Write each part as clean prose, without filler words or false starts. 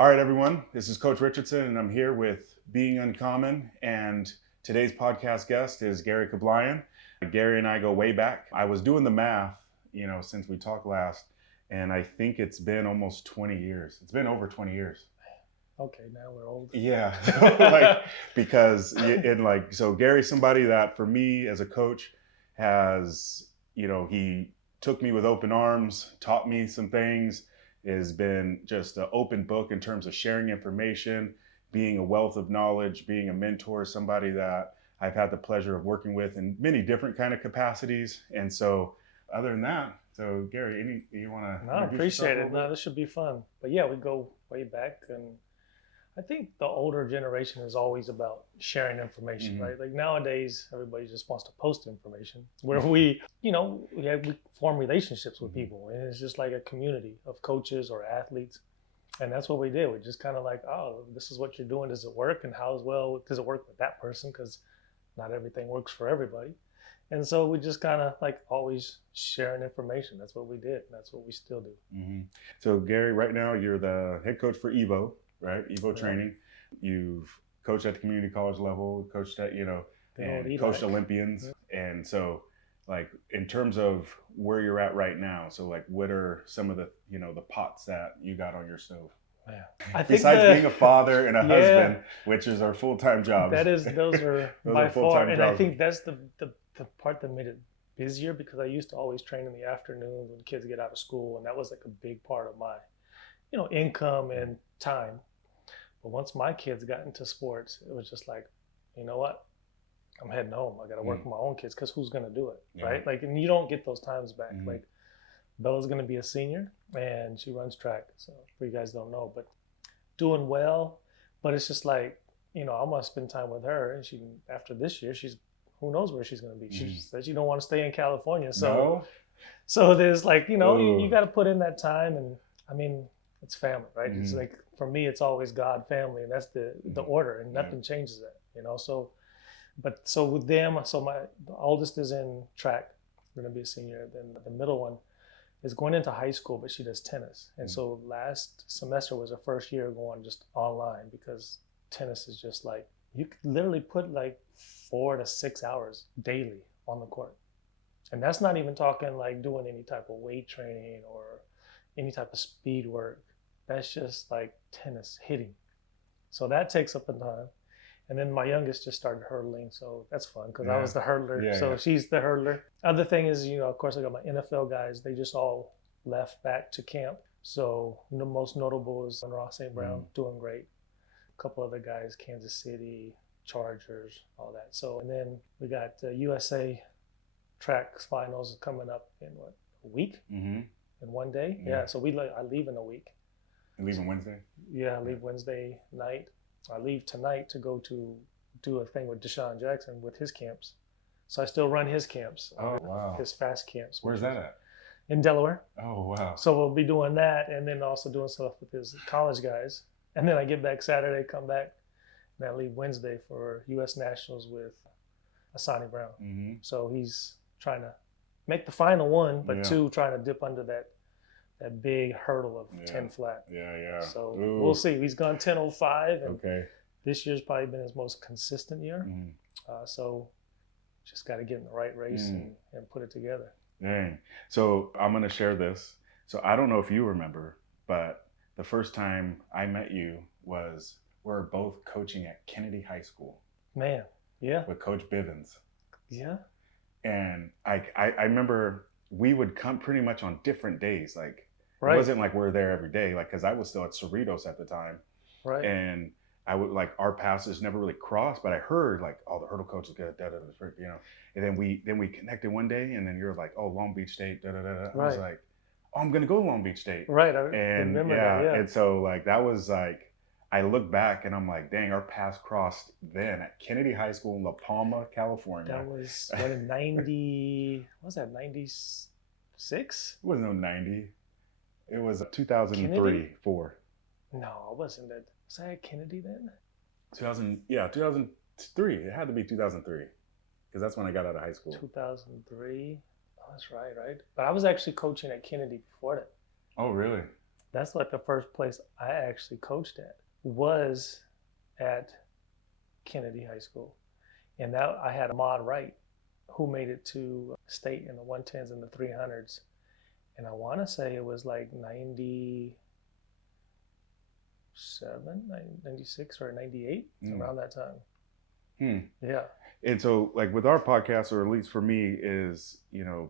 All right, everyone. This is Coach Richardson, and I'm here with Being Uncommon. And today's podcast guest is Gary Cablayan. Gary and I go way back. I was doing the math, since we talked last, and I think it's been almost 20 years. It's been over 20 years. Okay, now we're old. Yeah, so Gary's somebody that for me as a coach has, he took me with open arms, taught me some things, has been just an open book in terms of sharing information, being a wealth of knowledge, being a mentor, somebody that I've had the pleasure of working with in many different kind of capacities. And so other than that, so Gary, you want to? No, I appreciate it. No, this should be fun. But yeah, we go way back, and I think the older generation is always about sharing information, right? Like nowadays, everybody just wants to post information. Where we form relationships with people, and it's just like a community of coaches or athletes, and that's what we did. We just kind of like, oh, this is what you're doing. Does it work? And how well does it work with that person? Because not everything works for everybody. And so we just kind of like always sharing information. That's what we did. And that's what we still do. Mm-hmm. So Gary, right now you're the head coach for Evo. Right, Evo training. You've coached at the community college level, coached at and coached Olympians, and so like in terms of where you're at right now. So like, what are some of the the pots that you got on your stove? Yeah. Besides being a father and a husband, which is our full-time jobs. Those are by far, and jobs. I think that's the part that made it busier, because I used to always train in the afternoon when kids get out of school, and that was like a big part of my income and time. But once my kids got into sports, it was just like, you know what? I'm heading home. I got to work with my own kids, because who's going to do it, right? Like, and you don't get those times back. Like, Bella's going to be a senior, and she runs track. So for you guys don't know, but doing well. But it's just like, I want to spend time with her. And after this year, who knows where she's going to be. She said she don't want to stay in California. So there's like, you got to put in that time. And I mean, it's family, right? It's like, for me, it's always God, family, and that's the order, and nothing changes that, So with them, the oldest is in track, going to be a senior. Then the middle one is going into high school, but she does tennis. And so last semester was her first year going just online, because tennis is just like, you could literally put like 4 to 6 hours daily on the court. And that's not even talking like doing any type of weight training or any type of speed work. That's just like tennis, hitting. So that takes up a time. And then my youngest just started hurdling. So that's fun, because I was the hurdler. So she's the hurdler. Other thing is, of course, I got my NFL guys. They just all left back to camp. So the most notable is Ross St. Brown, doing great. A couple other guys, Kansas City, Chargers, all that. So, and then we got USA track finals coming up in a week? In one day? Yeah. So I leave in a week. You leave on Wednesday? Yeah, I leave Wednesday night. I leave tonight to go to do a thing with Deshaun Jackson with his camps. So I still run his camps. Oh, wow. His fast camps. Where's that at? In Delaware. Oh, wow. So we'll be doing that, and then also doing stuff with his college guys. And then I get back Saturday, come back, and I leave Wednesday for U.S. Nationals with Asani Brown. So he's trying to make the final one, but two, trying to dip under that big hurdle of 10 flat. Yeah. So we'll see. He's gone 10.05. Okay. This year's probably been his most consistent year. So just got to get in the right race and put it together. Dang. So I'm going to share this. So I don't know if you remember, but the first time I met you was we're both coaching at Kennedy High School. Man, yeah. With Coach Bivens. Yeah. And I remember we would come pretty much on different days. Like, right. It wasn't like we're there every day, like, because I was still at Cerritos at the time. Right. And I would, like, our paths never really crossed, but I heard, like, the hurdle coaches get and then we connected one day, and then you're like, oh, Long Beach State, Right. I was like, oh, I'm going to go to Long Beach State. Right. I remember that, yeah. And so, like, that was, like, I look back, and I'm like, dang, our paths crossed then at Kennedy High School in La Palma, California. That was, what, in 90, what was that, 96? It wasn't no 90. It was 2003, Kennedy? 4. No, it wasn't that. Was I at Kennedy then? 2003. It had to be 2003, because that's when I got out of high school. 2003. Oh, that's right. But I was actually coaching at Kennedy before that. Oh, really? That's like the first place I actually coached at was at Kennedy High School. And that I had Ahmad Wright, who made it to state in the 110s and the 300s. And I want to say it was like 97, 96 or 98, around that time. Yeah. And so like with our podcast, or at least for me, is,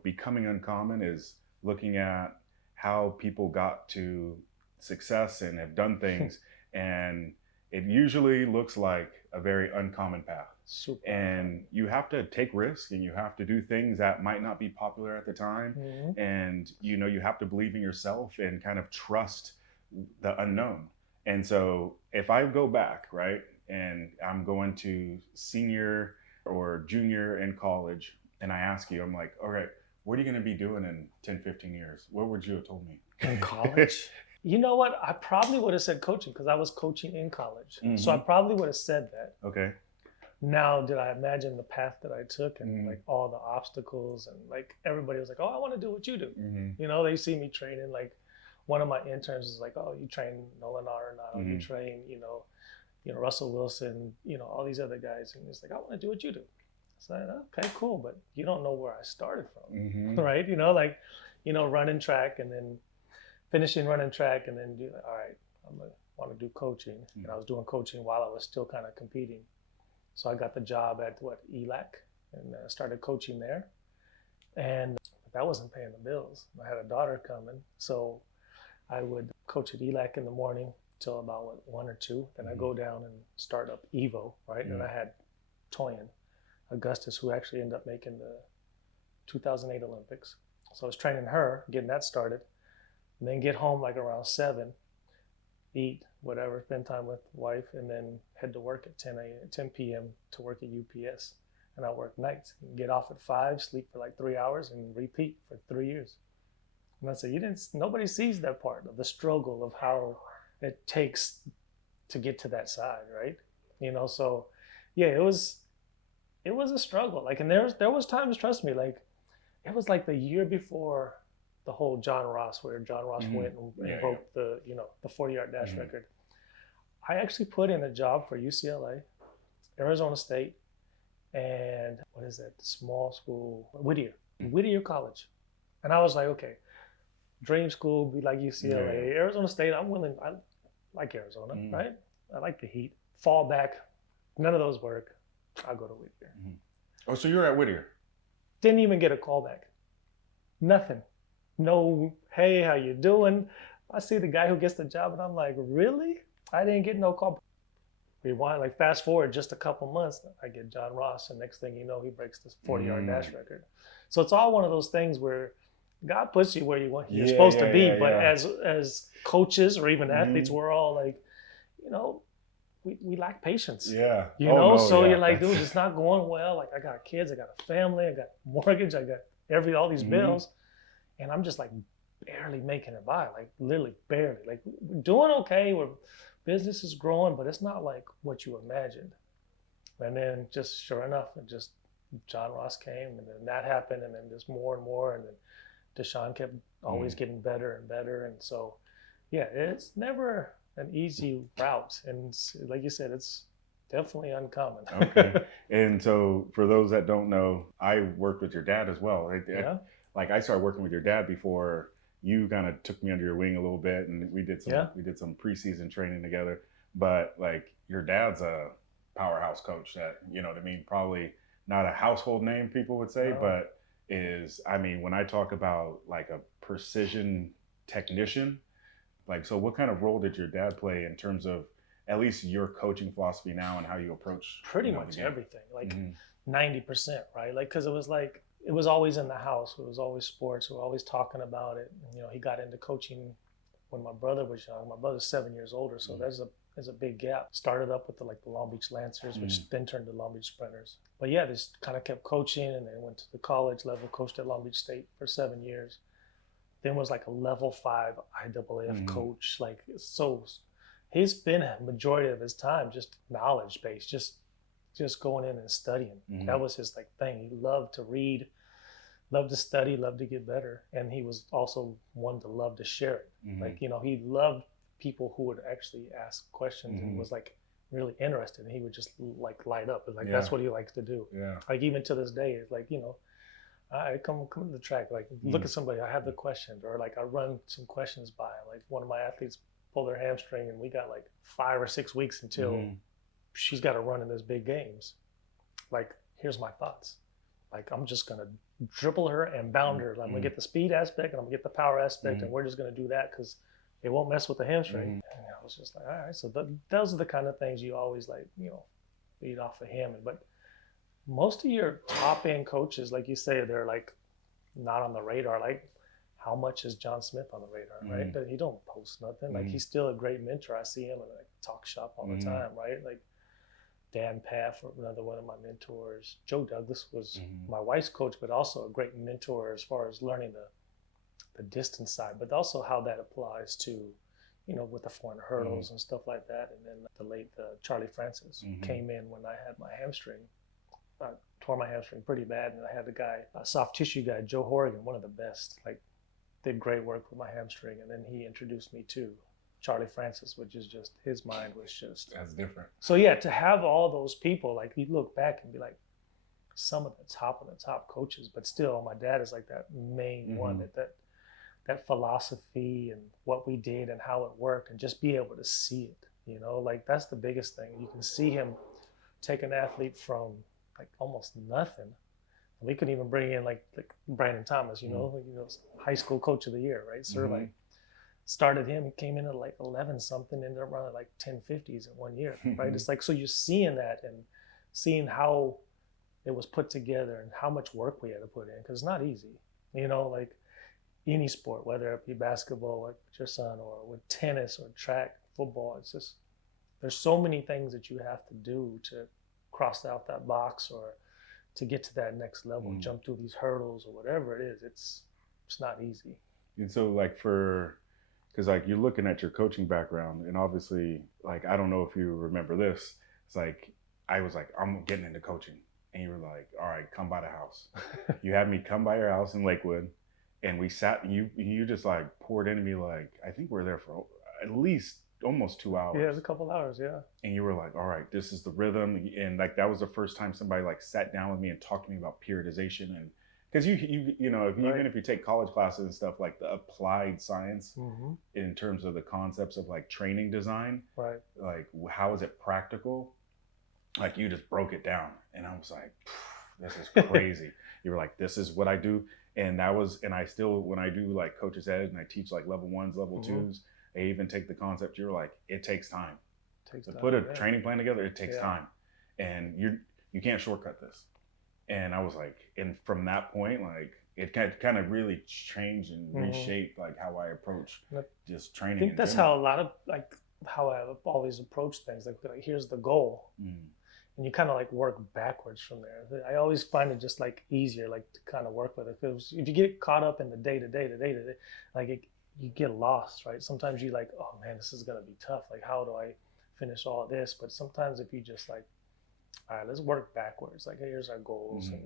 becoming uncommon is looking at how people got to success and have done things. And it usually looks like a very uncommon path. Super. And you have to take risks, and you have to do things that might not be popular at the time. And, you have to believe in yourself and kind of trust the unknown. And so if I go back, right, and I'm going to senior or junior in college, and I ask you, I'm like, all right, what are you going to be doing in 10, 15 years? What would you have told me? In college? You know what? I probably would have said coaching, because I was coaching in college. So I probably would have said that. Okay. Now, did I imagine the path that I took and like all the obstacles, and like everybody was like, oh, I want to do what you do. They see me training. Like one of my interns is like, oh, you train Nolan Arenado, you train, Russell Wilson, all these other guys. And it's like, I want to do what you do. So I said, okay, cool. But you don't know where I started from, right? Running track and then finishing running track, and then all right, I'm going to want to do coaching. And I was doing coaching while I was still kind of competing. So I got the job at ELAC, and started coaching there. And that wasn't paying the bills. I had a daughter coming. So I would coach at ELAC in the morning till about 1 or 2. Then I go down and start up Evo, right? And I had Toyin Augustus, who actually ended up making the 2008 Olympics. So I was training her, getting that started, and then get home like around 7, eat, whatever, spend time with wife, and then head to work at 10 p.m. to work at UPS. And I work nights, get off at 5, sleep for like 3 hours, and repeat for 3 years. And I said, nobody sees that part of the struggle of how it takes to get to that side, right? So yeah, it was a struggle. Like, and there was times, trust me, like it was like the year before the whole John Ross, where John Ross went and broke the 40-yard dash record. I actually put in a job for UCLA, Arizona State, and what is that? The small school, Whittier College. And I was like, okay, dream school, be like UCLA, Arizona State. I'm willing. I like Arizona, right? I like the heat. Fall back. None of those work. I'll go to Whittier. Oh, so you're at Whittier? Didn't even get a call back. Nothing. No, hey, how you doing? I see the guy who gets the job, and I'm like, really? I didn't get no call. Rewind, like fast forward just a couple months, I get John Ross, and next thing you know, he breaks this 40-yard dash record. So it's all one of those things where God puts you where you're supposed to be, but as coaches or even athletes, we're all like, we lack patience. Yeah. You're like, dude, it's not going well. Like, I got kids, I got a family, I got mortgage, I got all these bills, and I'm just like barely making it by, like literally barely. Like, we're doing okay, business is growing, but it's not like what you imagined. And then just sure enough, John Ross came, and then that happened, and then just more and more, and then Deshaun kept always getting better and better. And so, yeah, it's never an easy route. And like you said, it's definitely uncommon. Okay. And so for those that don't know, I worked with your dad as well. I started working with your dad before you kind of took me under your wing a little bit, and we did some preseason training together. But like, your dad's a powerhouse coach that, probably not a household name, people would say, but when I talk about like a precision technician, like, so what kind of role did your dad play in terms of at least your coaching philosophy now and how you approach pretty much everything, like 90%, right? Like, cause it was always in the house. It was always sports. We were always talking about it. And, he got into coaching when my brother was young. My brother's 7 years older, so there's a big gap. Started up with the Long Beach Lancers, which then turned to Long Beach Sprinters. But yeah, just kind of kept coaching, and then went to the college level, coached at Long Beach State for 7 years. Then was like a level 5 IAAF coach. Like, so he's been a majority of his time just knowledge based, just going in and studying. That was his thing. He loved to read, loved to study, loved to get better. And he was also one to love to share it. Mm-hmm. Like, he loved people who would actually ask questions and was like really interested. And he would just like light up. Like, that's what he likes to do. Yeah. Like, even to this day, it's like, I come to the track, like look at somebody, I have the question, or like I run some questions by. Like, one of my athletes pulled their hamstring and we got like 5 or 6 weeks until she's got to run in those big games. Like, here's my thoughts. Like, I'm just going to dribble her and bound her. I'm going to get the speed aspect and I'm going to get the power aspect, and we're just going to do that because it won't mess with the hamstring. And I was just like, all right. So those are the kind of things you always like, lead off of him. But most of your top end coaches, like you say, they're like not on the radar. Like, how much is John Smith on the radar, right? But he don't post nothing. Like, he's still a great mentor. I see him in like talk shop all the time, right? Like, Dan Paff, another one of my mentors. Joe Douglas was my wife's coach, but also a great mentor as far as learning the distance side, but also how that applies to, with the 400 hurdles and stuff like that. And then the late Charlie Francis came in when I had my hamstring. I tore my hamstring pretty bad, and I had a soft tissue guy, Joe Horrigan, one of the best, like, did great work with my hamstring. And then he introduced me to Charlie Francis, which is just, his mind was just... That's different. So yeah, to have all those people, like, you look back and be like, some of the top coaches, but still my dad is like that main one, that philosophy and what we did and how it worked, and just be able to see it, like, that's the biggest thing. You can see him take an athlete from like almost nothing. We couldn't even bring in like Brandon Thomas, high school coach of the year, right? So like, started him, he came in at like 11 something, ended up running like 1050s in 1 year, right? It's like, so you're seeing that and seeing how it was put together and how much work we had to put in, because it's not easy, like any sport, whether it be basketball like your son, or with tennis or track, football. It's just, there's so many things that you have to do to cross out that box or to get to that next level, jump through these hurdles or whatever it is. It's not easy. And so like because like you're looking at your coaching background, and obviously, like, I don't know if you remember this, it's like, I was like, I'm getting into coaching. And you were like, all right, come by the house. You had me come by your house in Lakewood, and we sat, and you just like poured into me, like, I think we were there for at least almost 2 hours. Yeah, it was a couple hours, yeah. And you were like, all right, this is the rhythm. And like, that was the first time somebody like sat down with me and talked to me about periodization. And because even if you take college classes and stuff, like the applied science in terms of the concepts of like training design, right? Like, how is it practical? Like, you just broke it down. And I was like, this is crazy. You were like, this is what I do. And I still, when I do like coach's ed and I teach like level 1s, level 2s, I even take the concept, you're like, it takes time. To put a training plan together, it takes time. And you can't shortcut this. And I was like, and from that point, like, it kind of really changed and reshaped like how I approach just training. I think that's how a lot of, like, how I've always approached things. Like here's the goal. And you kind of like work backwards from there. I always find it just like easier, like, to kind of work with it. Because if you get caught up in the day to day, like, you get lost, right? Sometimes you like, oh man, this is gonna be tough. Like, how do I finish all of this? But sometimes if you just like, all right, let's work backwards. Like, here's our goals, and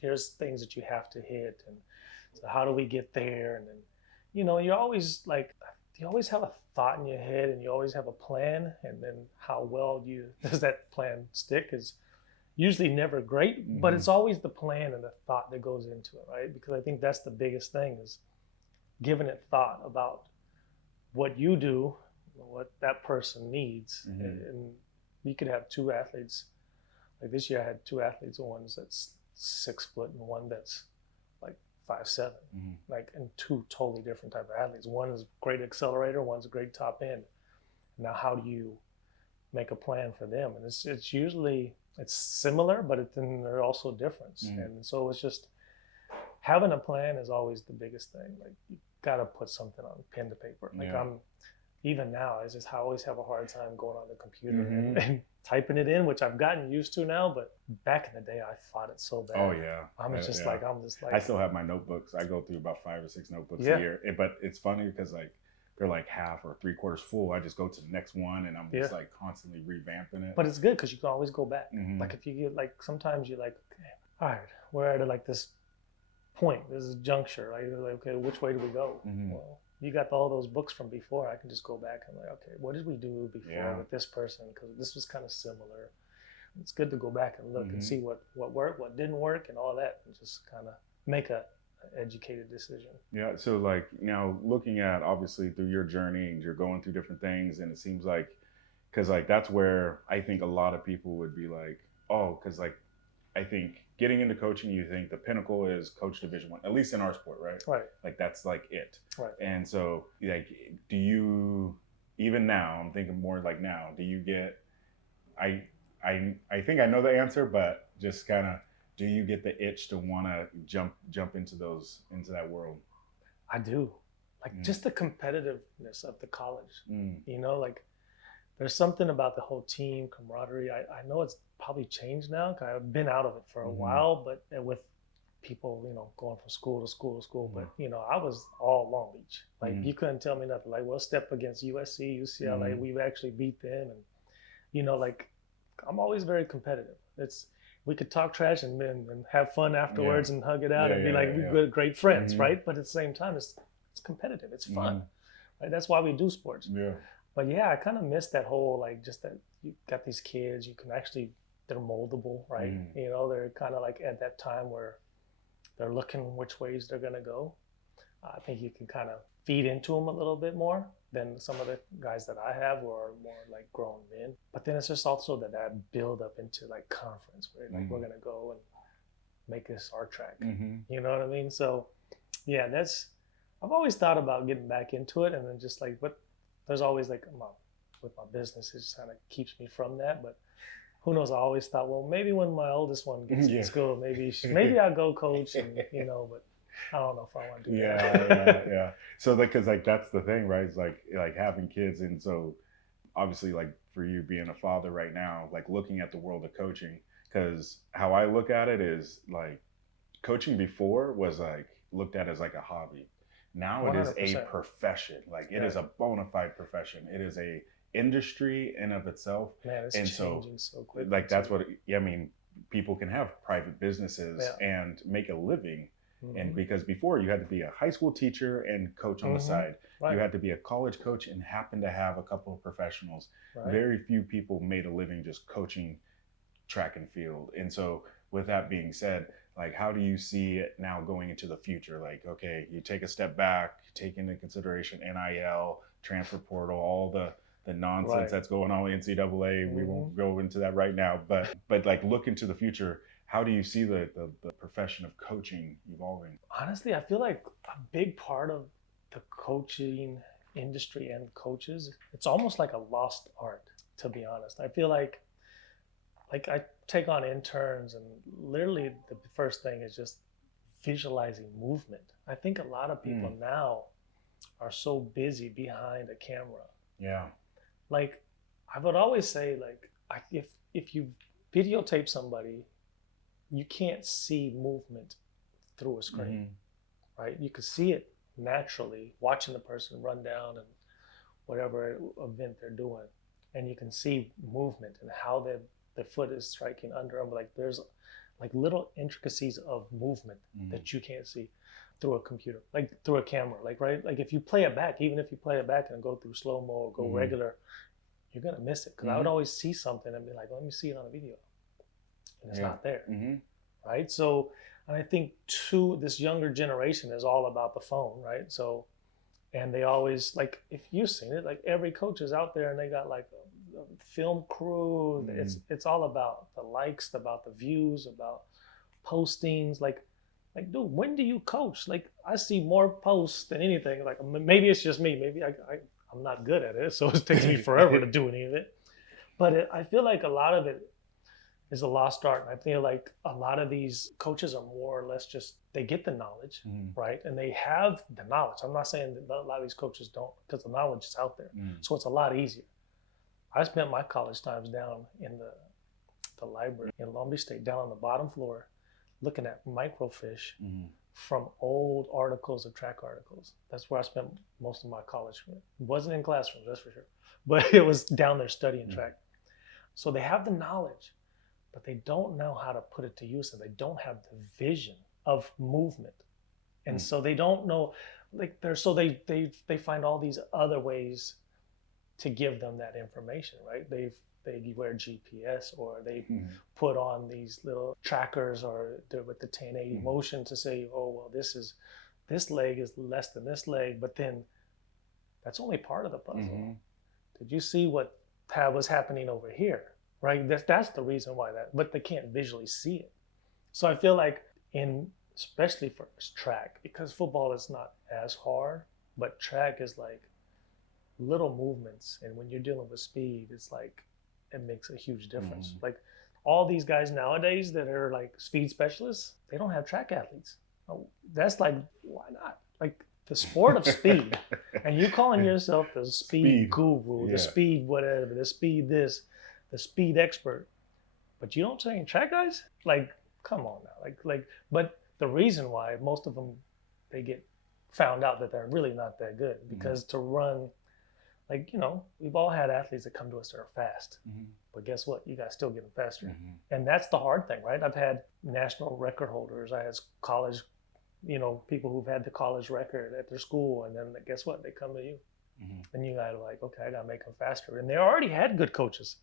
here's things that you have to hit, and so how do we get there? And then, you always have a thought in your head, and you always have a plan, and then how well does that plan stick is usually never great, but it's always the plan and the thought that goes into it, right? Because I think that's the biggest thing, is giving it thought about what you do, what that person needs. And you could have 2 athletes. Like this year I had 2 athletes, one that's 6 foot and one that's like 5'7", like, and 2 totally different type of athletes. One is a great accelerator, one's a great top end. Now, how do you make a plan for them? And it's usually, it's similar, but then there are also difference. And so it's just, having a plan is always the biggest thing. Like, you gotta put something on pen to paper. Like, even now, I always have a hard time going on the computer and typing it in, which I've gotten used to now, but back in the day, I fought it so bad. Oh yeah. I'm just like, I still have my notebooks. I go through about 5 or 6 notebooks a year. But it's funny because like, they're like half or 3/4 full. I just go to the next one, and I'm just like constantly revamping it. But it's good because you can always go back. Like, if you get like, sometimes you're like, okay, all right, we're at like this point. This is a juncture. Like, okay, which way do we go? Well, you got all those books from before. I can just go back and like, okay, what did we do before with this person? Because this was kind of similar. It's good to go back and look and see what worked, what didn't work, and all that, and just kind of make a educated decision. Yeah. So like now looking at obviously through your journey, and you're going through different things, and it seems like, because like that's where I think a lot of people would be like, oh, because like I think getting into coaching, you think the pinnacle is coach Division I, at least in our sport, right? Right. Like that's like it. Right. And so like, do you, even now, I'm thinking more like now, do you get, I think I know the answer, but just kind of, do you get the itch to want to jump into that world? I do. Like just the competitiveness of the college, you know, like there's something about the whole team camaraderie. I know it's probably changed now because I've been out of it for a while, but with people, you know, going from school to school, but you know, I was all Long Beach. Like you couldn't tell me nothing. Like we'll step against USC, UCLA, we've actually beat them, and you know, like I'm always very competitive. We could talk trash and have fun afterwards and hug it out and be like we're good, great friends, right? But at the same time, it's competitive. It's fun, right? That's why we do sports. Yeah. But yeah, I kind of miss that whole like just that you got these kids, you can actually, they're moldable, right? You know, they're kind of like at that time where they're looking which ways they're gonna go. I think you can kind of feed into them a little bit more than some of the guys that I have who are more like grown men. But then it's just also that build up into like conference where like we're gonna go and make this our track. You know what I mean? So yeah, I've always thought about getting back into it, and then just like, but there's always like with my business, it just kind of keeps me from that. But who knows? I always thought, well, maybe when my oldest one gets in school, maybe I'll go coach, and you know, but I don't know if I want to do that. Yeah. So like, cause like that's the thing, right? It's like having kids, and so obviously like for you being a father right now, like looking at the world of coaching, because how I look at it is like coaching before was like looked at as like a hobby. Now 100%. It is a profession. Like it is a bona fide profession. It is a industry in of itself. Man, it's changing so quickly. Like that's what I mean. People can have private businesses and make a living. And because before you had to be a high school teacher and coach on the side, you had to be a college coach and happen to have a couple of professionals. Very few people made a living just coaching track and field. And so with that being said, like how do you see it now going into the future? Like, okay, you take a step back, take into consideration NIL, transfer portal, all the nonsense that's going on in NCAA. We won't go into that right now, but like look into the future. How do you see the profession of coaching evolving? Honestly, I feel like a big part of the coaching industry and coaches, it's almost like a lost art, to be honest. I feel like I take on interns, and literally the first thing is just visualizing movement. I think a lot of people now are so busy behind a camera. Yeah. Like I would always say, like if you videotape somebody, you can't see movement through a screen, right? You can see it naturally watching the person run down and whatever event they're doing, and you can see movement and how their foot is striking under them. Like there's like little intricacies of movement that you can't see through a computer, like through a camera, like right? Like if you play it back, even if you play it back and go through slow-mo or go regular, you're gonna miss it. Because I would always see something and be like, let me see it on a video. And it's not there, right? So, and I think too, this younger generation is all about the phone, right? So, and they always, like, if you've seen it, like every coach is out there and they got like a film crew. It's all about the likes, about the views, about postings. Like, dude, when do you coach? Like, I see more posts than anything. Like, maybe it's just me. Maybe I'm not good at it, so it takes me forever to do any of it. But I feel like a lot of it is a lost art. And I feel like a lot of these coaches are more or less just, they get the knowledge, right? And they have the knowledge. I'm not saying that a lot of these coaches don't, because the knowledge is out there. So it's a lot easier. I spent my college times down in the library in Long Beach State, down on the bottom floor, looking at microfiche from old articles of track articles. That's where I spent most of my college. It wasn't in classrooms, that's for sure. But it was down there studying track. So they have the knowledge, but they don't know how to put it to use, and they don't have the vision of movement. And so they don't know, like they find all these other ways to give them that information, right? They wear GPS, or they put on these little trackers, or with the 1080 motion to say, oh well, this leg is less than this leg, but then that's only part of the puzzle. Did you see what was happening over here, right? That's the reason why but they can't visually see it. So I feel like especially for track, because football is not as hard, but track is like little movements, and when you're dealing with speed, it's like it makes a huge difference. Like all these guys nowadays that are like speed specialists, they don't have track athletes. That's like, why not? Like the sport of speed, and you calling yourself the speed guru, the speed whatever, the speed this, the speed expert, but you don't train track guys? Like, come on now. But the reason why most of them, they get found out that they're really not that good, because to run, like, we've all had athletes that come to us that are fast, but guess what? You guys still getting faster. And that's the hard thing, right? I've had national record holders. I had college, people who've had the college record at their school, and then guess what? They come to you. And you gotta like, okay, I gotta make them faster. And they already had good coaches.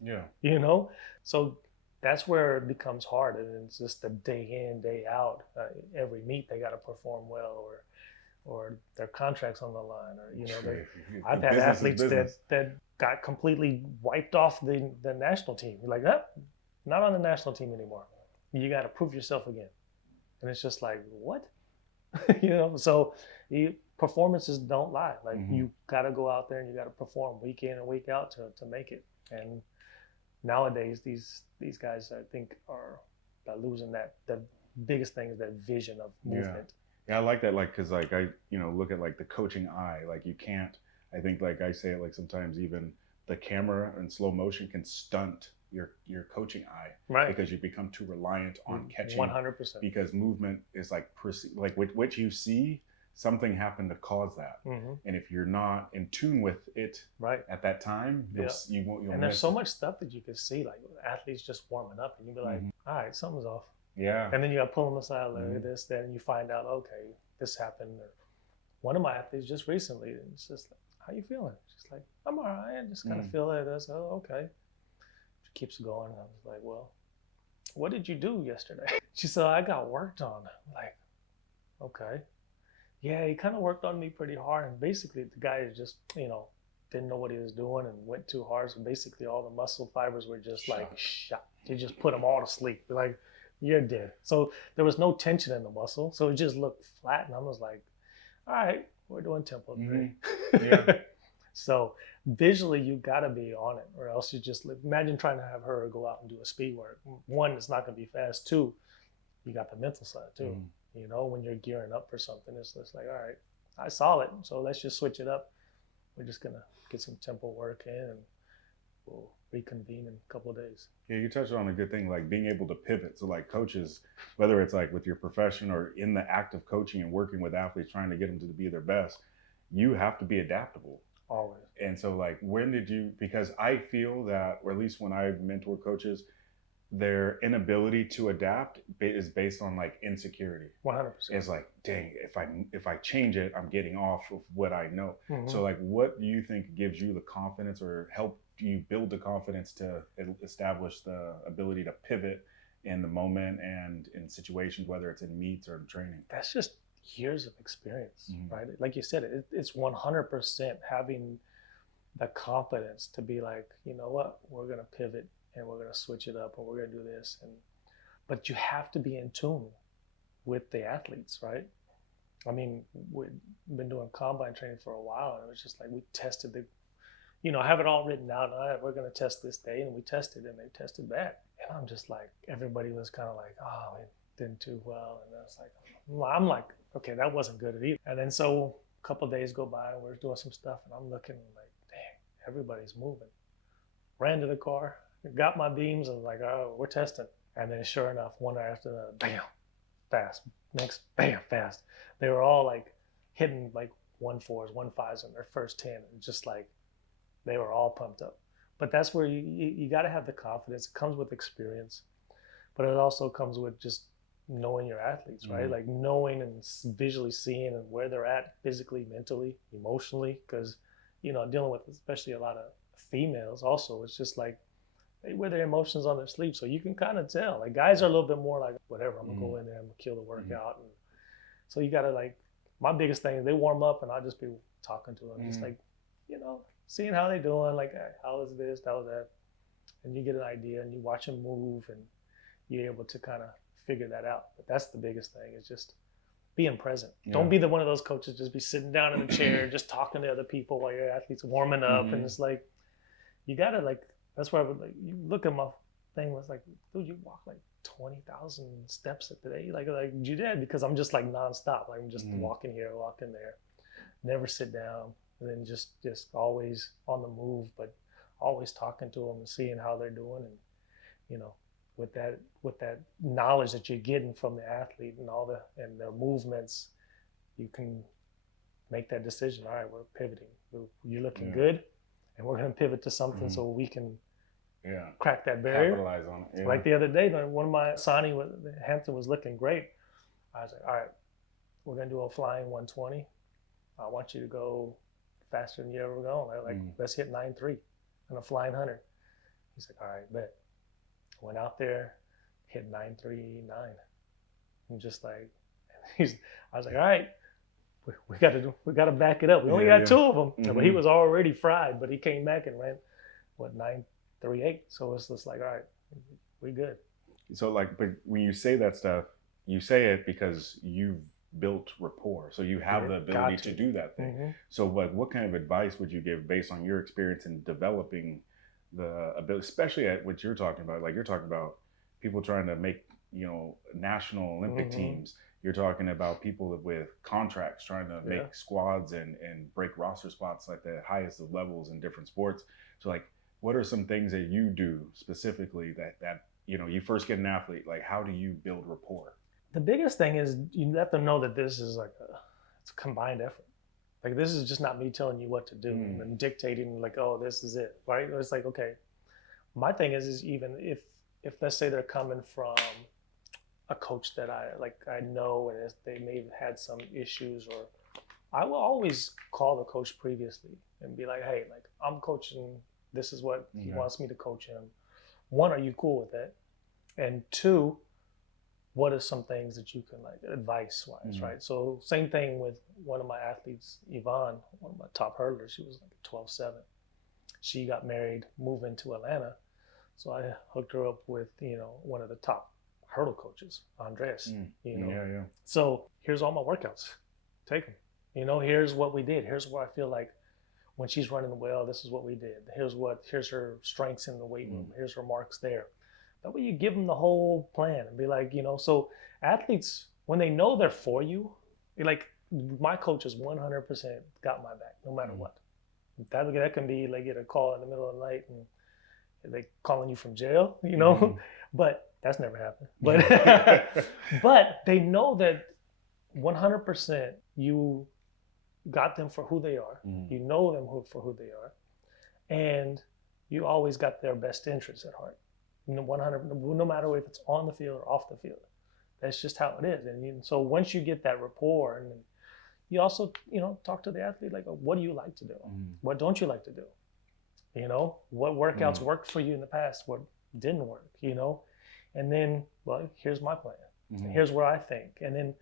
So that's where it becomes hard, and it's just the day in, day out. Every meet they got to perform well, or their contracts on the line, or I've had athletes that got completely wiped off the national team. You're like, not on the national team anymore. You got to prove yourself again, and it's just like, what, So performances don't lie. Like you got to go out there and you got to perform week in and week out to make it. And nowadays, these guys, I think, are losing that. The biggest thing is that vision of movement. Yeah, I like that. Like, cause like I, look at like the coaching eye. Like you can't. I think like I say it, like sometimes even the camera in slow motion can stunt your coaching eye, right? Because you become too reliant on catching. 100%. Because movement is like what you see. Something happened to cause that, and if you're not in tune with it at that time, you won't. And there's so much stuff that you can see, like athletes just warming up, and you'll be like, all right, something's off. Yeah. And then you got to pull them aside, like this, then you find out, okay, this happened. Or one of my athletes just recently, and it's just like, how you feeling? She's like, I'm all right. I just kind of feel it. I said, oh, okay. She keeps going. I was like, well, what did you do yesterday? She said, I got worked on. I'm like, okay. Yeah, he kind of worked on me pretty hard, and basically the guy just, didn't know what he was doing and went too hard. So basically all the muscle fibers were just like shot. He just put them all to sleep. Like, you're dead. So there was no tension in the muscle. So it just looked flat, and I was like, all right, we're doing tempo today. Yeah. So visually you gotta be on it, or else you just imagine trying to have her go out and do a speed work. One, it's not gonna be fast. Two, you got the mental side too. When you're gearing up for something, it's just like, all right, I saw it, so let's just switch it up. We're just gonna get some tempo work in, and we'll reconvene in a couple of days. Yeah, you touched on a good thing, like being able to pivot. So like coaches, whether it's like with your profession or in the act of coaching and working with athletes, trying to get them to be their best, you have to be adaptable. Always. And so like, because I feel that, or at least when I mentor coaches, their inability to adapt is based on like insecurity. 100%. It's like, dang, if I change it, I'm getting off of what I know. So like, what do you think gives you the confidence, or help you build the confidence to establish the ability to pivot in the moment and in situations, whether it's in meets or training? That's just years of experience, right? Like you said, it's 100% having the confidence to be like, you know what, we're going to pivot, and we're going to switch it up, and we're going to do this. But you have to be in tune with the athletes, right? I mean, we've been doing combine training for a while, and it was just like we tested I have it all written out. We're going to test this day, and we tested, and they tested bad. And I'm just like, everybody was kind of like, oh, it didn't do well. And I was like, I'm like, okay, that wasn't good either. And then so a couple of days go by, and we're doing some stuff, and I'm looking like, dang, everybody's moving. Ran to the car, got my beams, and was like, oh, we're testing. And then sure enough, one after another, bam, fast. Next, bam, fast. They were all like hitting like 1.4s, 1.5s in their first 10, and just like they were all pumped up. But that's where you got to have the confidence. It comes with experience, but it also comes with just knowing your athletes, right? Like knowing and visually seeing and where they're at physically, mentally, emotionally, because, dealing with especially a lot of females also, it's just like they wear their emotions on their sleeve. So you can kind of tell. Like guys are a little bit more like, whatever, I'm going to go in there, I'm going to kill the workout. And so you got to like, my biggest thing is they warm up and I'll just be talking to them, just like, seeing how they doing, like, hey, how is this, how is that? And you get an idea and you watch them move and you're able to kind of figure that out. But that's the biggest thing, is just being present. Don't be the one of those coaches just be sitting down in the chair just talking to other people while your athlete's warming up. And it's like, you gotta like, that's why I would like, you look at my thing, was like, dude, you walk like 20,000 steps a day, like you did, because I'm just like nonstop. Like I'm just walking here, walking there, never sit down, and then just always on the move, but always talking to them and seeing how they're doing. And with that knowledge that you're getting from the athlete and and their movements, you can make that decision. All right, we're pivoting. You're looking good, and we're going to pivot to something so we can crack that barrier. Capitalize on it. Yeah. Like the other day, one of my signing with Hampton was looking great. I was like, all right, we're going to do a flying 120. I want you to go faster than you ever gone. Like, let's hit 9.3 and a flying 100. He's like, all right, bet. Went out there, hit 9.39. And just like, I was like, all right, we got to back it up. We only got two of them, but he was already fried. But he came back and ran 9.38. So it's just like, all right, we good. So like, but when you say that stuff, you say it because you've built rapport, so you have the ability to do that thing. So what kind of advice would you give based on your experience in developing the ability, especially at what you're talking about? Like you're talking about people trying to make national Olympic teams. You're talking about people with contracts trying to make squads and break roster spots like the highest of levels in different sports. So like, what are some things that you do specifically that you first get an athlete, like how do you build rapport? The biggest thing is you let them know that this is like it's a combined effort. Like this is just not me telling you what to do and dictating like, oh, this is it, right? It's like, okay, my thing is even if let's say they're coming from a coach that I know and they may have had some issues, or I will always call the coach previously and be like, hey, like I'm coaching, this is what he wants me to coach him. One, are you cool with that? And two, what are some things that you can like advice-wise, right? So same thing with one of my athletes, Yvonne, one of my top hurdlers. She was like 12-7. She got married, moved into Atlanta. So I hooked her up with, one of the top hurdle coaches, Andres, So here's all my workouts. Take them. Here's what we did. Here's what I feel like when she's running well, this is what we did. Here's her strengths in the weight room. Here's her marks there. That way you give them the whole plan and be like, so athletes, when they know they're for you, like my coaches 100% got my back no matter what. That can be like get a call in the middle of the night and they calling you from jail, but that's never happened. But but they know that 100% you got them for who they are. You know them for who they are, and you always got their best interests at heart. 100, no matter if it's on the field or off the field. That's just how it is. And so once you get that rapport, and you also, talk to the athlete, like, what do you like to do? What don't you like to do? What workouts worked for you in the past? What didn't work? And then, well, here's my plan. Here's what I think. And then,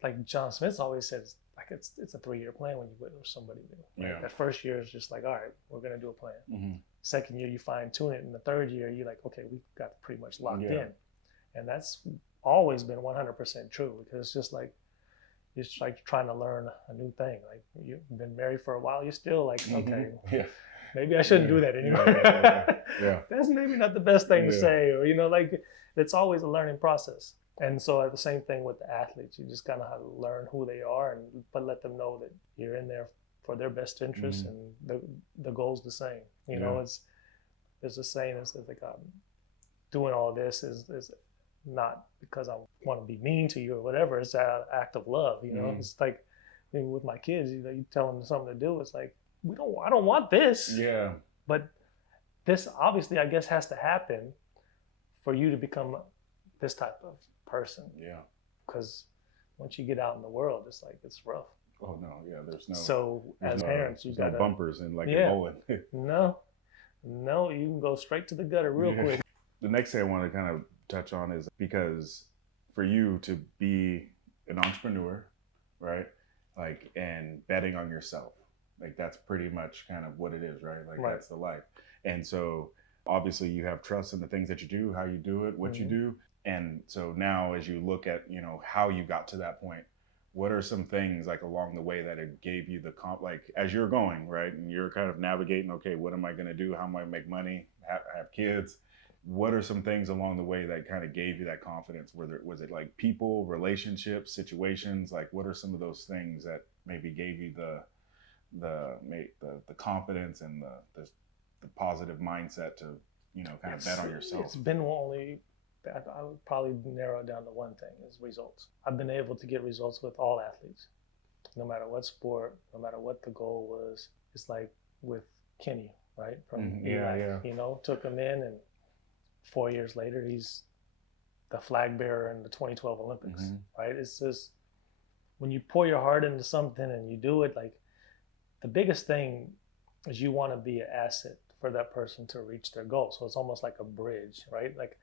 like John Smith always says, like it's a 3-year plan when you with somebody new. Right? That first year is just like, all right, we're gonna do a plan. Second year you fine tune it, and the third year you're like, okay, we got pretty much locked in. And that's always been 100% true, because it's like trying to learn a new thing. Like you've been married for a while, you're still like, okay, maybe I shouldn't do that anymore. That's maybe not the best thing to say, or like it's always a learning process. And so the same thing with the athletes, you just kind of have to learn who they are, but let them know that you're in there for their best interest, and the goal's the same. There's a saying that's like, doing all this is not because I want to be mean to you or whatever. It's an act of love. It's like, with my kids, you tell them something to do. It's like, I don't want this. But this obviously, I guess, has to happen for you to become this type of person. Yeah. Because once you get out in the world, it's like, it's rough. Oh no, yeah, So as parents, you got no bumpers and like yeah, bowling. no, you can go straight to the gutter real quick. The next thing I want to kind of touch on is because for you to be an entrepreneur, right? Like, and betting on yourself, like that's pretty much kind of what it is, right? Like that's the life. And so obviously you have trust in the things that you do, how you do it, what you do. And so now as you look at, you know, how you got to that point, what are some things like along the way that it gave you the like as you're going, right? And you're kind of navigating, okay, what am I going to do? How am I going to make money? Have kids? What are some things along the way that kind of gave you that confidence? Was it like people, relationships, situations? Like what are some of those things that maybe gave you the confidence and the positive mindset to, you know, kind of bet on yourself? It's been only that I would probably narrow it down to one thing is results. I've been able to get results with all athletes, no matter what sport, no matter what the goal was. It's like with Kenny, right? From Eli, you know, took him in, and 4 years later, he's the flag bearer in the 2012 Olympics, right? It's just when you pour your heart into something and you do it, like the biggest thing is you want to be an asset for that person to reach their goal. So it's almost like a bridge, right? Like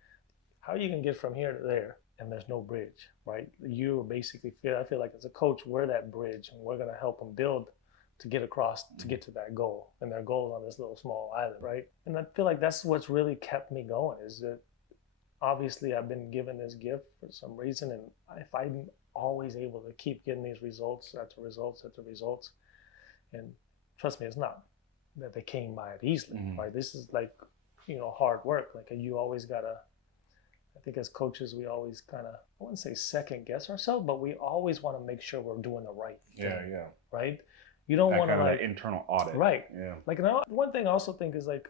how you can get from here to there and there's no bridge, right? You basically I feel like as a coach, we're that bridge and we're going to help them build to get across, to get to that goal. And their goal is on this little small island, right? And I feel like that's what's really kept me going is that obviously I've been given this gift for some reason. And if I'm always able to keep getting these results after results after results, and trust me, it's not that they came by it easily, right? This is like, you know, hard work. Like you always gotta, I think as coaches, we always kind of, I wouldn't say second guess ourselves, but we always want to make sure we're doing the right thing. Yeah. Right? You don't want to like that internal audit. Right. Yeah. Like one thing I also think is like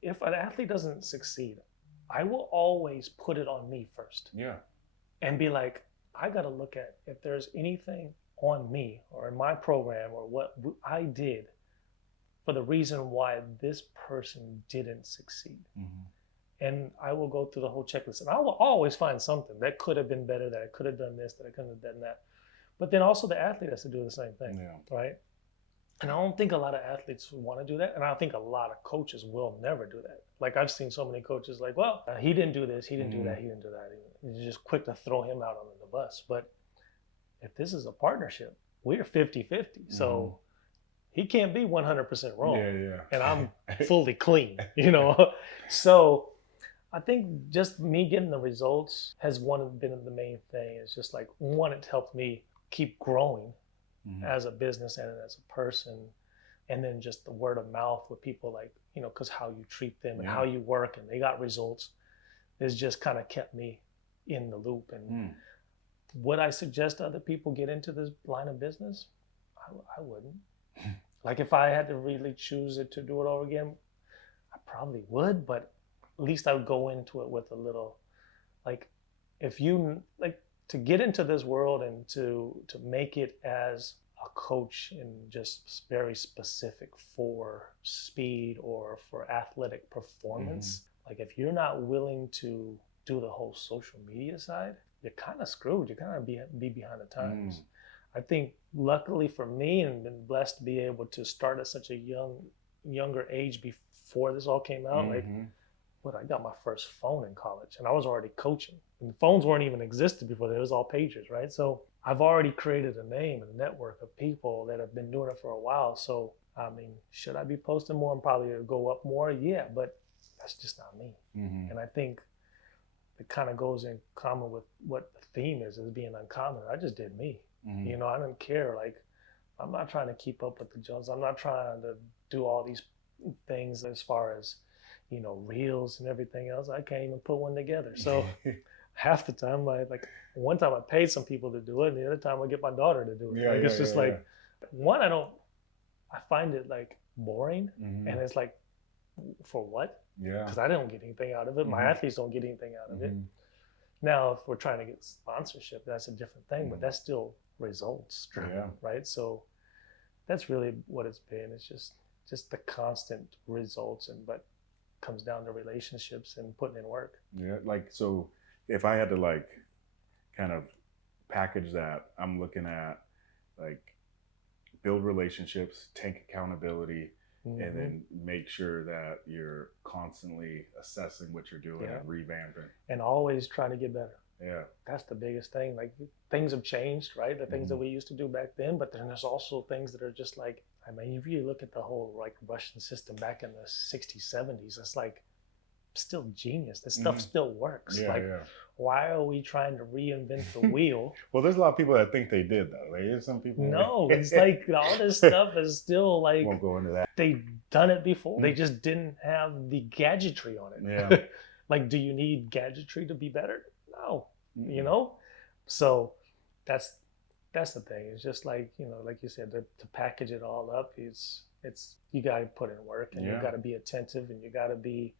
if an athlete doesn't succeed, I will always put it on me first. Yeah. And be like, I got to look at if there's anything on me or in my program or what I did for the reason why this person didn't succeed. And I will go through the whole checklist and I will always find something that could have been better, that I could have done this, that I couldn't have done that. But then also the athlete has to do the same thing, right? And I don't think a lot of athletes want to do that. And I think a lot of coaches will never do that. Like I've seen so many coaches like, well, he didn't do this, he didn't do that, he didn't do that. You're just quick to throw him out under the bus. But if this is a partnership, we're 50-50. So he can't be 100% wrong. And I'm fully clean, you know? So I think just me getting the results has been the main thing. It's just like, one, it helped me keep growing as a business and as a person. And then just the word of mouth with people like, you know, because how you treat them and how you work and they got results has just kind of kept me in the loop. And would I suggest other people get into this line of business? I wouldn't. Like if I had to really choose it to do it over again, I probably would, but at least I would go into it with a little, like, if you, like, to get into this world and to make it as a coach and just very specific for speed or for athletic performance, like if you're not willing to do the whole social media side, you're kind of screwed. You're kind of be behind the times. I think luckily for me, and been blessed to be able to start at such a younger age before this all came out, like, I got my first phone in college and I was already coaching. And phones weren't even existed before. There was all pagers, right? So I've already created a name and a network of people that have been doing it for a while. So, I mean, should I be posting more and probably go up more? Yeah, but that's just not me. And I think it kind of goes in common with what the theme is being uncommon. I just did me. You know, I didn't care. Like, I'm not trying to keep up with the Jones. I'm not trying to do all these things as far as, you know, reels and everything else. I can't even put one together. So half the time, one time I paid some people to do it, and the other time I get my daughter to do it. It's just one, I find it like boring, and it's like, for what? Because I don't get anything out of it. My athletes don't get anything out of it. Now, if we're trying to get sponsorship, that's a different thing, but that's still results driven, right? So that's really what it's been. It's just the constant results, but comes down to relationships and putting in work. Like, so if I had to like kind of package that, I'm looking at like build relationships, take accountability, and then make sure that you're constantly assessing what you're doing and revamping. And always trying to get better. Yeah. That's the biggest thing. Like things have changed, right? The things that we used to do back then, but then there's also things that are just like, I mean, if you look at the whole like Russian system back in the 60s, 70s, it's like still genius. This stuff still works. Yeah, like, why are we trying to reinvent the wheel? Well, there's a lot of people that think they did though. Like, there's some people. No, it's like all this stuff is still like. Won't go into that. They've done it before. They just didn't have the gadgetry on it. Yeah. Like, do you need gadgetry to be better? No. You know, so that's the thing. It's just like, you know, like you said, to package it all up, it's you got to put in work, and you got to be attentive, and you got to be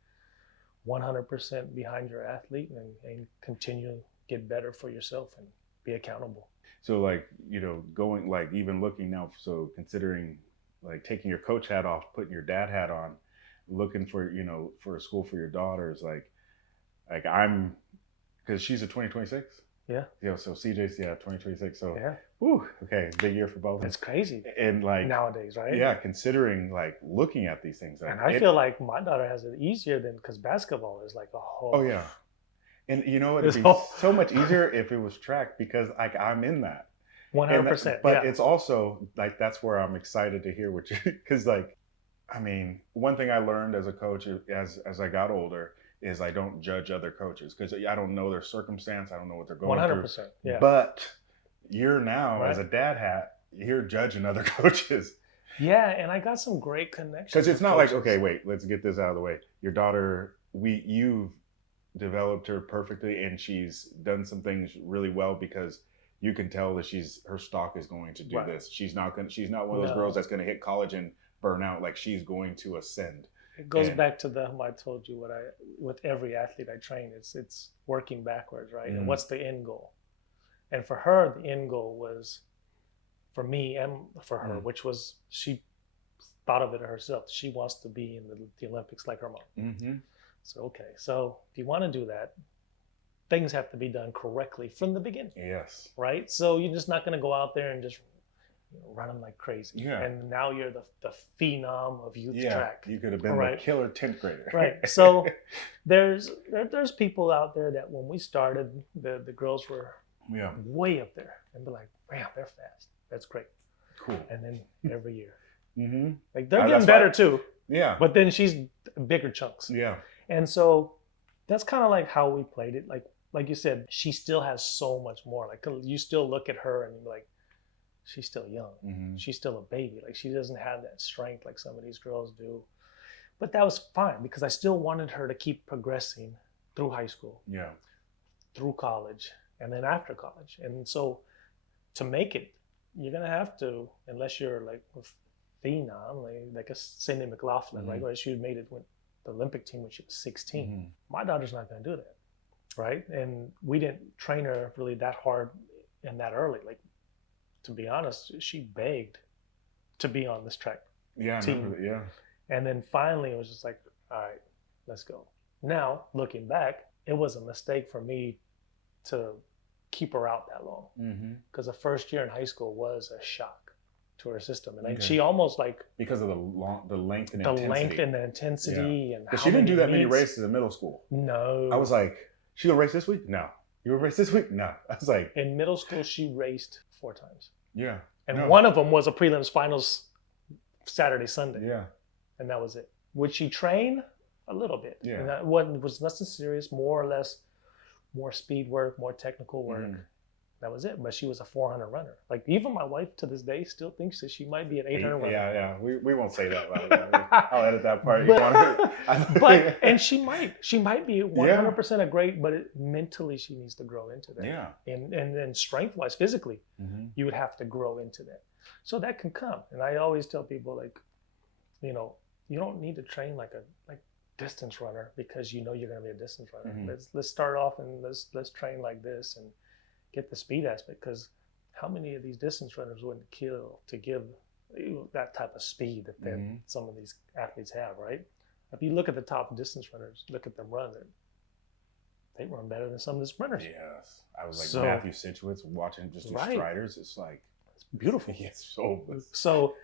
100% behind your athlete, and continue to get better for yourself and be accountable. So like, you know, going like even looking now, so considering like taking your coach hat off, putting your dad hat on, looking for, you know, for a school for your daughters, like I'm, because she's a 2026. Yeah. Yeah. So CJ's 2026. So yeah. Whew, okay, big year for both. It's crazy. And like nowadays, right? Yeah, considering like looking at these things. And I feel like my daughter has it easier than, because basketball is like a whole. Oh yeah. And you know, it'd be so much easier if it was track, because like I'm in that. 100%. But it's also like, that's where I'm excited to hear what you, because like, I mean, one thing I learned as a coach as I got older is I don't judge other coaches, because I don't know their circumstance. I don't know what they're going 100%, through. yeah. But you're now, as a dad hat, you're judging other coaches. Yeah, and I got some great connections. Because it's not like, okay, wait, let's get this out of the way. Your daughter, you've developed her perfectly, and she's done some things really well, because you can tell that her stock is going to do this. She's not one of those girls that's going to hit college and burn out. Like, she's going to ascend. It goes back to I told you with every athlete I train, it's working backwards, right? And what's the end goal? And for her, the end goal was, for me and for her, which was, she thought of it herself. She wants to be in the Olympics like her mom. So, okay, so if you want to do that, things have to be done correctly from the beginning. Yes. Right? So you're just not going to go out there and just run them like crazy. Yeah. And now you're the phenom of youth track. You could have been the killer 10th grader. Right. So there's people out there that when we started, the girls were way up there, and be like, man, they're fast. That's great. Cool. And then every year. Like, they're getting better too. Yeah. But then she's bigger chunks. Yeah. And so that's kind of like how we played it. Like you said, she still has so much more. Like, you still look at her and you're like, she's still young. She's still a baby. Like, she doesn't have that strength like some of these girls do. But that was fine, because I still wanted her to keep progressing through high school, through college, and then after college. And so to make it, you're going to have to, unless you're like a phenom, like a Cindy McLaughlin, right? Where she made it with the Olympic team when she was 16. My daughter's not going to do that, right? And we didn't train her really that hard and that early. Like, to be honest, she begged to be on this track team. And then finally it was just like, all right, let's go. Now, looking back, it was a mistake for me to keep her out that long, because the first year in high school was a shock to her system. And she almost like, because of the length and intensity. And but she didn't do that many races in middle school. No. I was like, she gonna race this week? No. You gonna race this week? No. I was like, in middle school she raced 4 times. Yeah. And one of them was a prelims finals Saturday, Sunday. Yeah. And that was it. Would she train? A little bit. Yeah. And that was nothing serious, more or less, more speed work, more technical work. That was it. But she was a 400 runner. Like, even my wife to this day still thinks that she might be an 800 runner. Yeah. We won't say that. I'll edit that part. And she might be 100% a great, but mentally she needs to grow into that. Yeah. And then strength-wise, physically, you would have to grow into that. So that can come. And I always tell people, like, you don't need to train like a distance runner because you're going to be a distance runner. Let's start off and let's train like this and get the speed aspect, because how many of these distance runners wouldn't kill to give that type of speed that some of these athletes have, right? If you look at the top distance runners, look at them run, they run better than some of the sprinters. Yes. I was like Matthew Situitz watching just do striders. It's like, it's beautiful. It's so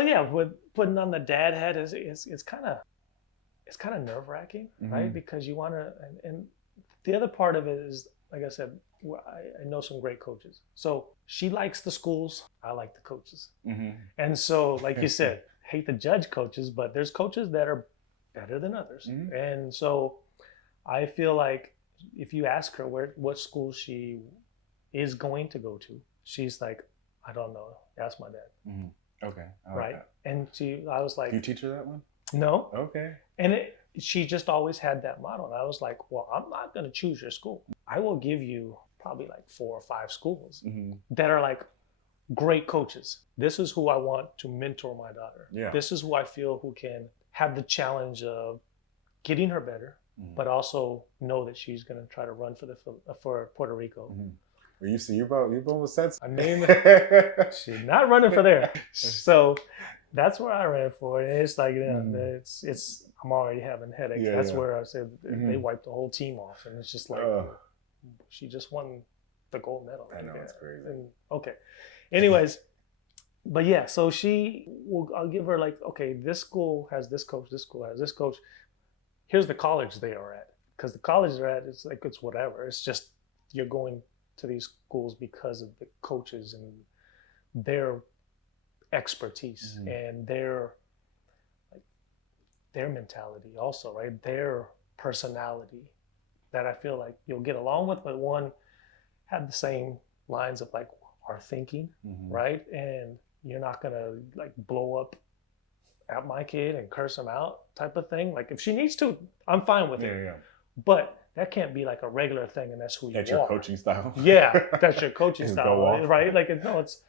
yeah, with putting on the dad hat it's kind of nerve-wracking, right? Because you want to, and the other part of it is, like I said, I know some great coaches. So she likes the schools. I like the coaches. And so, like you said, hate to judge coaches, but there's coaches that are better than others. And so I feel like if you ask her what school she is going to go to, she's like, I don't know. Ask my dad. Okay. Right. And I was like, do you teach her that one? No. Okay. And she just always had that motto. And I was like, well, I'm not going to choose your school. I will give you probably like 4 or 5 schools that are like great coaches. This is who I want to mentor my daughter. Yeah. This is who I feel who can have the challenge of getting her better, but also know that she's going to try to run for Puerto Rico. Well, you've almost said something. I mean, she's not running for there. So that's where I ran for it. And it's like, it's I'm already having headaches. That's where I said they wiped the whole team off. And it's just like, she just won the gold medal. I know, it's crazy. And, okay. Anyways, but yeah, so I'll give her like, okay, this school has this coach, this school has this coach. Here's the college they are at. Because the college they're at, it's like, it's whatever. It's just, you're going to these schools because of the coaches and their expertise and their mentality also, right? Their personality that I feel like you'll get along with, but one had the same lines of like our thinking, right? And you're not gonna like blow up at my kid and curse him out type of thing. Like if she needs to, I'm fine with it. Yeah. But that can't be like a regular thing, and that's who you are. That's your coaching style. Yeah, that's your coaching style, right? Like no, it's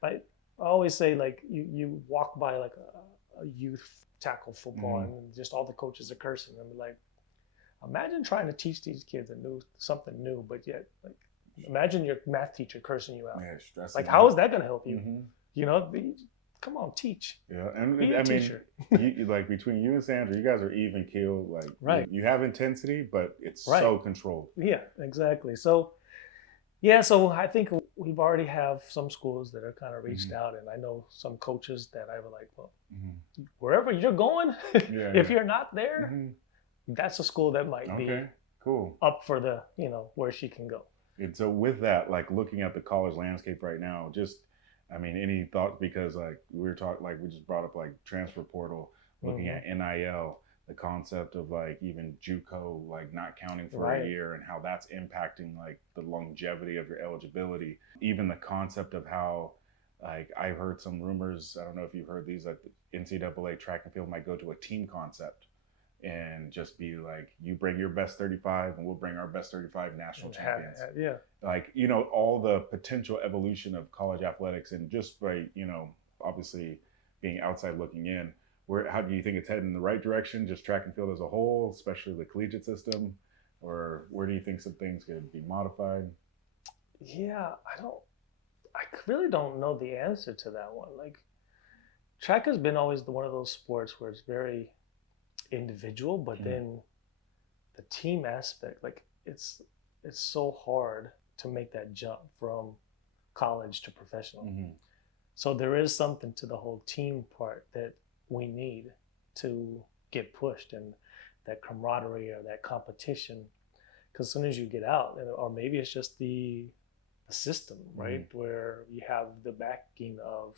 like I always say, like you walk by like a youth tackle football, and just all the coaches are cursing. And like, imagine trying to teach these kids something new, but yet like imagine your math teacher cursing you out. Yeah, like how is that going to help you? You know, come on, teach. Yeah, and I mean, you, like between you and Sandra, you guys are even keeled. Like, you have intensity, but it's so controlled. Yeah, exactly. So, yeah, so I think we've already have some schools that are kind of reached out, and I know some coaches that I was like, well, wherever you're going, if you're not there, that's a school that might be up for the, where she can go. And so with that, like looking at the college landscape right now, any thoughts? Because like we just brought up like transfer portal, looking at NIL, the concept of like even JUCO, like not counting for a year, and how that's impacting like the longevity of your eligibility. Even the concept of how, like I heard some rumors, I don't know if you've heard these, like the NCAA track and field might go to a team concept and just be like, you bring your best 35 and we'll bring our best 35 national champions. Yeah. Like, all the potential evolution of college athletics, and just by, obviously being outside looking in, how do you think it's heading in the right direction, just track and field as a whole, especially the collegiate system? Or where do you think some things could be modified? Yeah, I really don't know the answer to that one. Like, track has been always one of those sports where it's very individual, but then the team aspect, like it's so hard to make that jump from college to professional. So there is something to the whole team part that we need to get pushed, and that camaraderie or that competition, because as soon as you get out, or maybe it's just the system, right, where you have the backing of,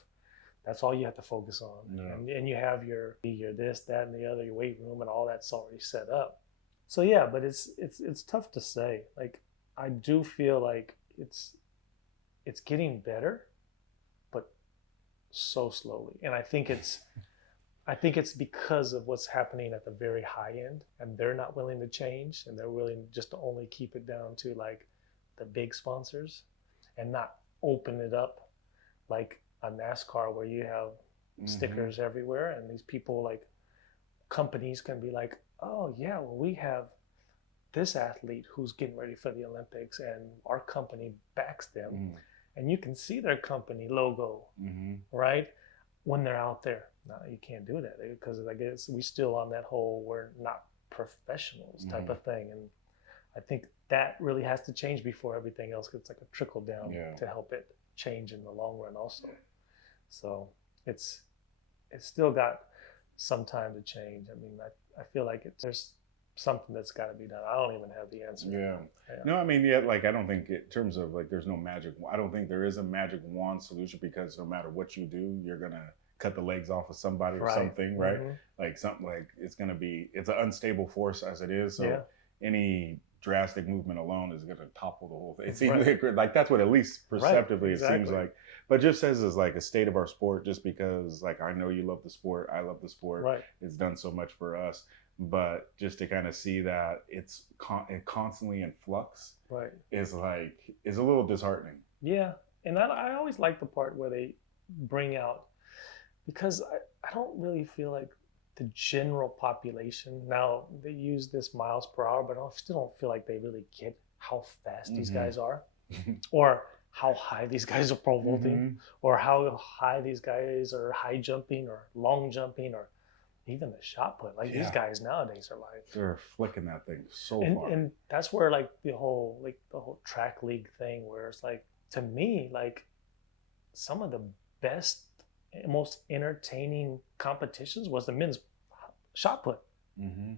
that's all you have to focus on. And you have your this, that, and the other, your weight room, and all that's already set up. So yeah, but it's tough to say. Like, I do feel like it's getting better, but so slowly. And I think it's because of what's happening at the very high end, and they're not willing to change, and they're willing just to only keep it down to like the big sponsors, and not open it up like a NASCAR where you have stickers everywhere, and these people, like companies, can be like, oh yeah, well, we have this athlete who's getting ready for the Olympics, and our company backs them, and you can see their company logo, right, when they're out there. No, you can't do that, because I guess we still on that whole we're not professionals type of thing. And I think that really has to change before everything else gets like a trickle down to help it change in the long run also. So it's still got some time to change. I mean, I feel like there's something that's got to be done. I don't even have the answer. Yeah. No, I mean, yeah, like I don't think in terms of like there's no magic. I don't think there is a magic wand solution, because no matter what you do, you're gonna cut the legs off of somebody or something, right? Like something like it's an unstable force as it is. So any drastic movement alone is going to topple the whole thing. It seems like that's what, at least perceptively, it seems like. But just as like a state of our sport, just because like I know you love the sport, I love the sport. It's done so much for us, but just to kind of see that it's constantly in flux, is a little disheartening. Yeah, and I always like the part where they bring out, because I don't really feel like the general population, now they use this miles per hour, but I still don't feel like they really get how fast these guys are, or how high these guys are pole vaulting, or how high these guys are high jumping or long jumping, or even the shot put. Like these guys nowadays are like, they're flicking that thing so far. And that's where like the whole track league thing, where it's like, to me, like some of the best, most entertaining competitions was the men's shot put.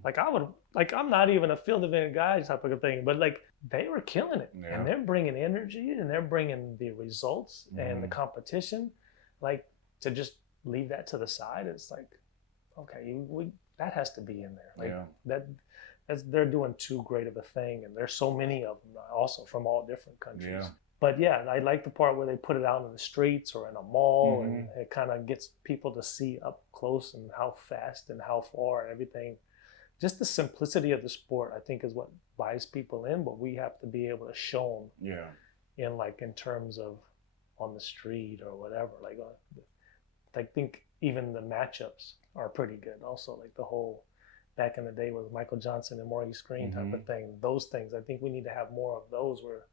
Like I'm not even a field event guy type of thing, but like they were killing it, and they're bringing energy, and they're bringing the results and the competition. Like to just leave that to the side, it's like, okay, that has to be in there. Like they're doing too great of a thing, and there's so many of them also from all different countries. But yeah, I like the part where they put it out in the streets or in a mall, and it kind of gets people to see up close and how fast and how far and everything. Just the simplicity of the sport, I think, is what buys people in, but we have to be able to show them in terms of on the street or whatever. Like I think even the matchups are pretty good also, like the whole back in the day with Michael Johnson and Maurice Green type of thing. Those things, I think we need to have more of those, where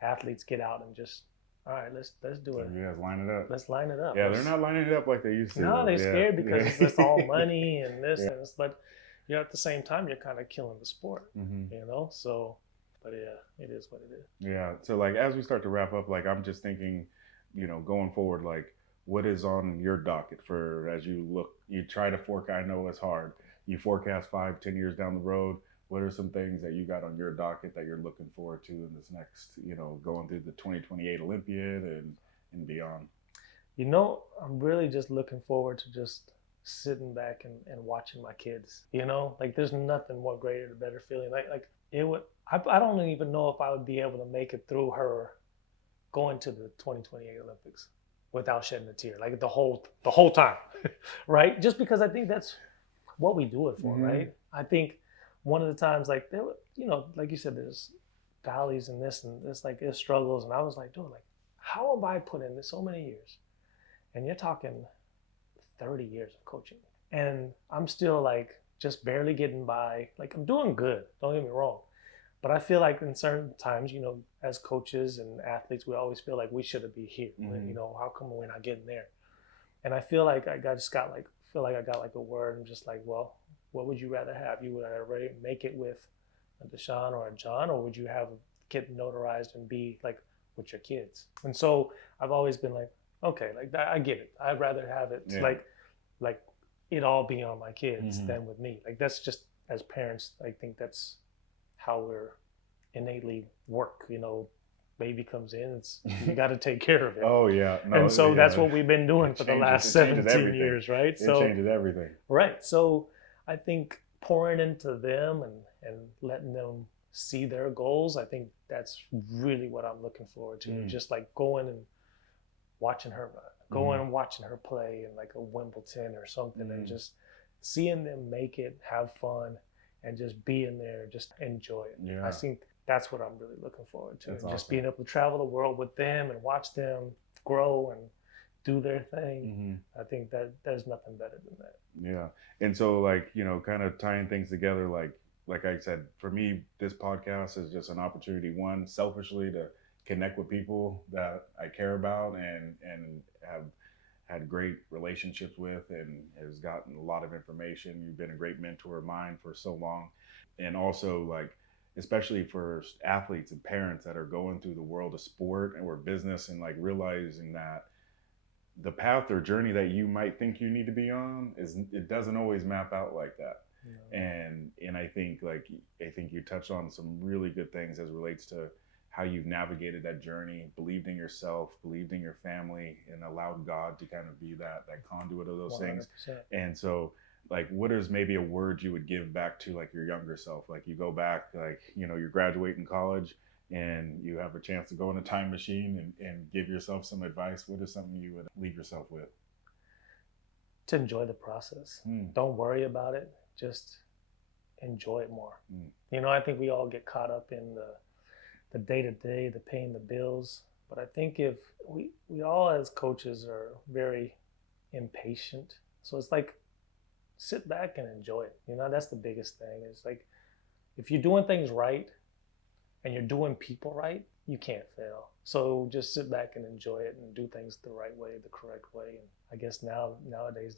athletes get out and just, all right, let's do it. Yeah, line it up. Let's line it up. Yeah, they're not lining it up like they used to. No, they're scared because it's just all money and this and this. But at the same time, you're kind of killing the sport, So, but yeah, it is what it is. Yeah. So like as we start to wrap up, like I'm just thinking, going forward, like what is on your docket for as you try to I know it's hard. You forecast 5-10 years down the road. What are some things that you got on your docket that you're looking forward to in this next, going through the 2028 Olympiad and beyond? I'm really just looking forward to just sitting back and watching my kids. Like there's nothing more greater, better feeling. Like it would. I don't even know if I would be able to make it through her going to the 2028 Olympics without shedding a tear, like the whole time, right? Just because I think that's what we do it for, right? I think one of the times, like there, like you said, there's valleys in this, and it's like there's struggles, and I was like, dude, like how have I put in this so many years? And you're talking 30 years of coaching, and I'm still like just barely getting by. Like I'm doing good, don't get me wrong, but I feel like in certain times, as coaches and athletes, we always feel like we should be here. How come we're not getting there? And I feel like I got like a word, and just like, well, what would you rather have? You would rather make it with a Deshaun or a John, or would you have get notarized and be like with your kids? And so I've always been like, okay, like that, I get it. I'd rather have it like it all be on my kids than with me. Like that's just, as parents, I think that's how we're innately work. Baby comes in, you got to take care of it. Oh yeah, and so that's what we've been doing for the last 17 years, right? It changes everything. Right. So I think pouring into them and letting them see their goals, I think that's really what I'm looking forward to. Just like going and watching her and watching her play in like a Wimbledon or something, and just seeing them make it, have fun, and just being there, just enjoy it. Yeah. I think that's what I'm really looking forward to. Just awesome. Being able to travel the world with them and watch them grow and do their thing. I think that there's nothing better than that. Yeah. And so like, kind of tying things together, like I said, for me, this podcast is just an opportunity, one, selfishly to connect with people that I care about and have had great relationships with, and has gotten a lot of information. You've been a great mentor of mine for so long. And also like, especially for athletes and parents that are going through the world of sport or business, and like realizing that the path or journey that you might think you need to be on it doesn't always map out like that. No. And I think you touched on some really good things as it relates to how you've navigated that journey, believed in yourself, believed in your family, and allowed God to kind of be that conduit of those 100%. things. And so, like, what is maybe a word you would give back to like your younger self? Like, you go back, like, you know, you're graduating college and you have a chance to go in a time machine and give yourself some advice. What is something you would leave yourself with? To enjoy the process. Don't worry about it. Just enjoy it more. You know, I think we all get caught up in the day-to-day, the paying the bills. But I think if we all as coaches are very impatient. So it's like, sit back and enjoy it. You know, that's the biggest thing. It's like, if you're doing things right and you're doing people right, you can't fail. So just sit back and enjoy it and do things the right way, the correct way. And I guess nowadays,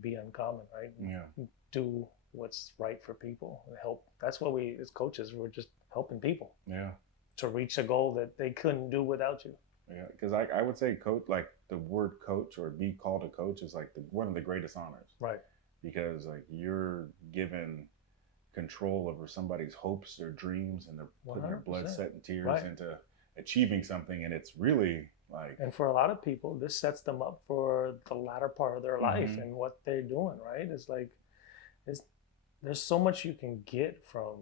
be uncommon, right? Yeah. Do what's right for people and help. That's what we, as coaches, we're just helping people. Yeah. To reach a goal that they couldn't do without you. Yeah, because I would say coach, like the word coach or be called a coach is like one of the greatest honors. Right. Because like you're given control over somebody's hopes, their dreams, and they're putting their blood, sweat, and tears into achieving something. And it's really like... And for a lot of people, this sets them up for the latter part of their life and what they're doing, right? It's like, there's so much you can get from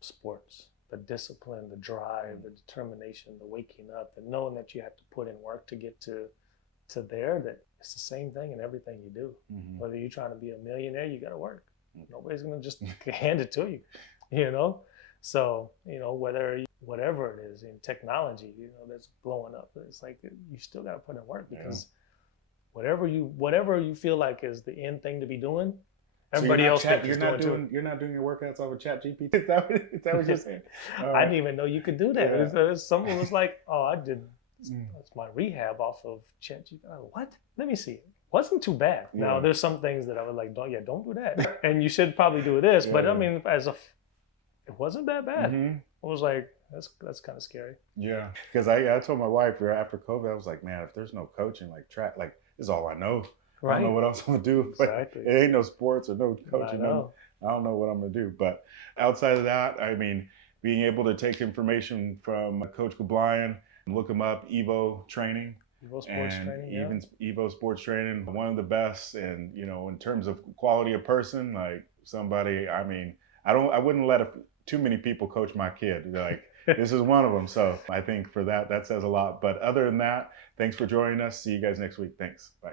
sports. The discipline, the drive, the determination, the waking up, and knowing that you have to put in work to get to there, that it's the same thing in everything you do. Whether you're trying to be a millionaire, you got to work. Nobody's going to just hand it to you, you know? So, you know, whatever it is in technology, you know, that's blowing up, it's like you still got to put in work because whatever you feel like is the end thing to be doing, everybody else thinks you're not doing. You're not doing your workouts off of ChatGPT. Is that what you're saying? I didn't even know you could do that. Yeah. Someone was like, "Oh, I did. That's my rehab off of ChatGPT." What? Let me see. It wasn't too bad. Yeah. Now there's some things that I was like, don't do that. And you should probably do this. But I mean, it wasn't that bad. I was like, that's kind of scary. Yeah, because I told my wife after COVID, I was like, man, if there's no coaching, like track, like this is all I know. Right. I don't know what else I'm gonna do. Exactly. It ain't no sports or no coaching. I don't know what I'm gonna do. But outside of that, I mean, being able to take information from Coach Cablayan, look him up, Evo Training. Evo Sports Training, even Evo Sports Training, one of the best. And you know, in terms of quality of person, like somebody, I mean, I wouldn't let too many people coach my kid. Like this is one of them. So I think for that says a lot. But other than that, thanks for joining us. See you guys next week. Thanks. Bye.